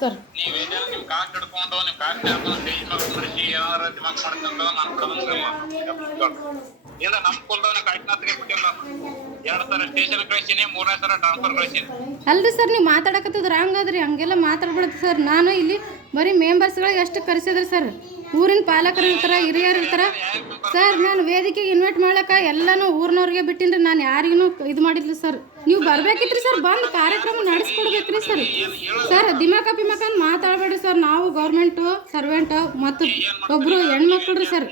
Sir ನಿಮ್ ಸಲ station ಮೂರನೇ ಟ್ರಾನ್ಸ್ಫರ್ ಅಲ್ರಿ ಸರ್, ನೀವು ಮಾತಾಡಕತ್ತಿದ್ರೆ ಹಂಗದ್ರಿ, ಹಂಗೆಲ್ಲ ಮಾತಾಡ್ಬಿಡುತ್ತೆ ಸರ್. ನಾನು ಇಲ್ಲಿ ಬರೀ ಮೆಂಬರ್ಸ್ಗಳಿಗೆ ಅಷ್ಟು ಕರೆಸಿದ್ರಿ ಸರ್. ಊರಿನ ಪಾಲಕರು ಇರ್ತಾರೆ ಹಿರಿಯರು ಇರ್ತಾರೆ ಸರ್, ನಾನು ವೇದಿಕೆಗೆ ಇನ್ವೈಟ್ ಮಾಡ್ಲಕ್ಕ ಎಲ್ಲಾನು ಊರಿನವ್ರಿಗೆ ಬಿಟ್ಟಿನ್ರಿ. ನಾನು ಯಾರಿಗೂ ಇದು ಮಾಡಿದ್ಲು ಸರ್. ನೀವು ಬರಬೇಕಿತ್ರಿ ಸರ್. ಬಂದು ಕಾರ್ಯಕ್ರಮ ನಡೆಸ್ಕೊಡ್ಬೇಕ್ರಿ ಸರ್. ಸರ್, ದಿಮಾಕ ಪಿಮಾಕ ಮಾತಾಡಬೇಡ್ರಿ ಸರ್. ನಾವು ಗೌರ್ಮೆಂಟು ಸರ್ವೆಂಟ್ ಮತ್ತು ಒಬ್ರು ಹೆಣ್ಮಕ್ಳು ಸರ್.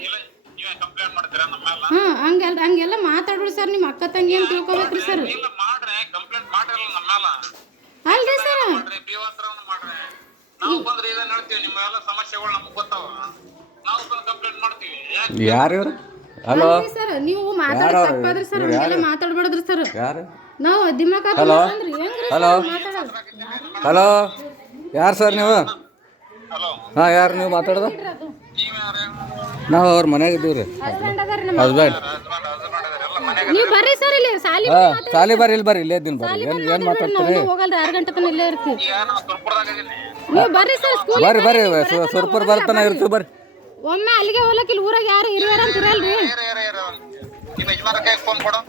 ಹಾಂ ಹಂಗೆಲ್ಲ ಹಂಗೆಲ್ಲ ಮಾತಾಡ್ರಿ ಸರ್. ನಿಮ್ಮ ಅಕ್ಕ ತಂಗಿ ಅಂತ ತಿಳ್ಕೊಬೇಕ್ರಿ ಸರ್ ಇಲ್ಲ ಮಾಡ್ರೆ ಕಂಪ್ಲೇಂಟ್ ಮಾಡಿರಲ್ಲ ನಮ್ಮ ಮೇಲೆ ಅಲ್ರಿ ಸರ್ ಮಾಡ್ರಿ ಬೀವಾತ್ರವನ್ನು ಮಾಡ್ರೆ ನಾವು ಬಂದ್ರೆ ಇದನ್ನ ಹೇಳ್ತೀವಿ? ನಿಮ್ಮ ಎಲ್ಲ ಸಮಸ್ಯೆಗಳು ನಮ್ಗೆ ಗೊತ್ತಾವ. ನಾವು ಬಂದು ಕಂಪ್ಲೇಂಟ್ ಮಾಡ್ತೀವಿ. ಯಾಕೆ? ಯಾರು ಇವ್ರು ಹಲೋ? ಅಲ್ರಿ ಸರ್ ನೀವು ಮಾತಾಡೋದು ತಪ್ಪಾದ್ರಿ ಸರ್ ಹಂಗೆಲ್ಲ ಮಾತಾಡ್ಬೇಡ್ರಿ ಸರ್. ಯಾರು? ನಾವು ದಿಮಾಕ Hello? ಅಂದ್ರೆ ಹೆಂಗ್ರಿ Hello? ಮಾತಾಡೋದು? ಹಲೋ? ಯಾರು ಸರ್ ನೀವು? ಹಲೋ? ಹಾಂ ಯಾರು ನೀವು ಮಾತಾಡೋದು? ನೀವ್ ಯಾರು ನಾವು ಅವ್ರ ಮನೆಗೆ ಇದ್ದೀವಿ ರೀ ಹಸ್ಬೆಂಡ್ ಅದಾರಿ ನಮ್ಮ ಹಸ್ಬೆಂಡ್ ಹಸ್ಬೆಂಡ್ ಹಸ್ಬೆಂಡ್ ಇದಾರೆ ಎಲ್ಲ ಮನೆಗೆ? ನೀವು ಬರ್ರಿ ಸರ್ ಇಲ್ಲಿ ಸಾಲಿ ಹಾಂ ಸಾಲಿ ಬರ್ರಿ ಇಲ್ಲಿ ಬರ್ರಿ. ಇಲ್ಲೇ ಇದ್ದೀನಿ ಬರ್ರಿ ಏನು ಏನು ಮಾತಾಡ್ತೀರಿ? ಹೋಗಲ್ರಿ ಆರು ಗಂಟೆ ತನಕ ಇಲ್ಲೇ ಇರ್ತೀವಿ. ಈಗ ನಾವು ಸುರ್ಪುರದಾಗ ಇದೀನಿ? ನೀವು ಬರ್ರಿ ಸರ್ ಸ್ಕೂಲ್ ಬರ್ರಿ ಬರ್ರಿ ಬರ್ತಾನ ಸುರ್ಪುರ್ ಬರ್ತಾನೆ ಇರ್ತೀವಿ ಬರ್ರಿ. ಒಮ್ಮೆ ಅಲ್ಲಿಗೆ ಹೋಗಕ್ಕೆ ಇಲ್ಲಿ ಊರಾಗ ಯಾರು ಇರುವಾರ ಅಂತ ಇರಲ್ರಿ. ಏರ್ ಏರ್ ಏರ್ ನಿಮ್ಮ ಯಜಮಾನ ಕೈ ಫೋನ್ ಕೊಡು.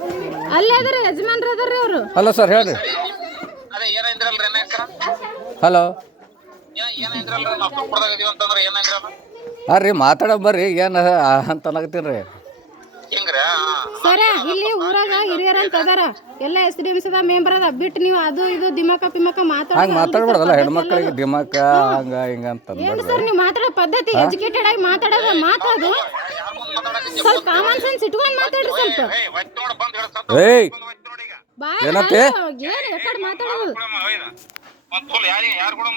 ಅಲ್ಲೇ ಅದಾರಿ ಯಜಮಾನ್ರು ಅದಾರಿ ಅವರು. ಹಲೋ ಸರ್ ಹೇಳ್ರಿ. ಹಲೋ. ಹಾಂ ರೀ ಮಾತಾಡೋ ಬರ್ರಿ ಏನು ಅಂತ ಅನ್ನಕತ್ತೀನಿ ರೀ. ಸರ ಇಲ್ಲಿ ಊರಾಗ ಅಂತ ಅದಾರ ಎಲ್ಲ ಎಸ್ ಡಿ ಎಂ ಸದ ಮೆಂಬರ್ ಅದ. ಬಿಟ್ಟು ನೀವು ಅದು ಇದು ದಿಮಕ ಪಿಮಕ ಹಂಗೆ ಮಾತಾಡೋದು ಮಾತಾಡ್ಬಾರ್ದಲ್ಲ ಹೆಣ್ಮಕ್ಳಿಗೆ ದಿಮಕ ಹಂಗ ಹಿಂಗ ಅಂತ ಏನು ಸರ್ ನೀವು ಮಾತಾಡೋ ಪದ್ಧತಿ ಎಜುಕೇಟೆಡ್ ಆಗಿ ಮಾತಾಡೋದು ಮಾತಾಡು ಸ್ವಲ್ಪ ಕಾಮನ್ ಸೆನ್ಸ್ ಇಟ್ಕೊಂಡು ಮಾತಾಡ್ರಿ ಸ್ವಲ್ಪ. ಏಯ್ ಬಾಯ್ ಏನಂತೆ? ಏನು ಯಾಕಡೆ ಮಾತಾಡೋದು? ಯಾರು ಕೂಡ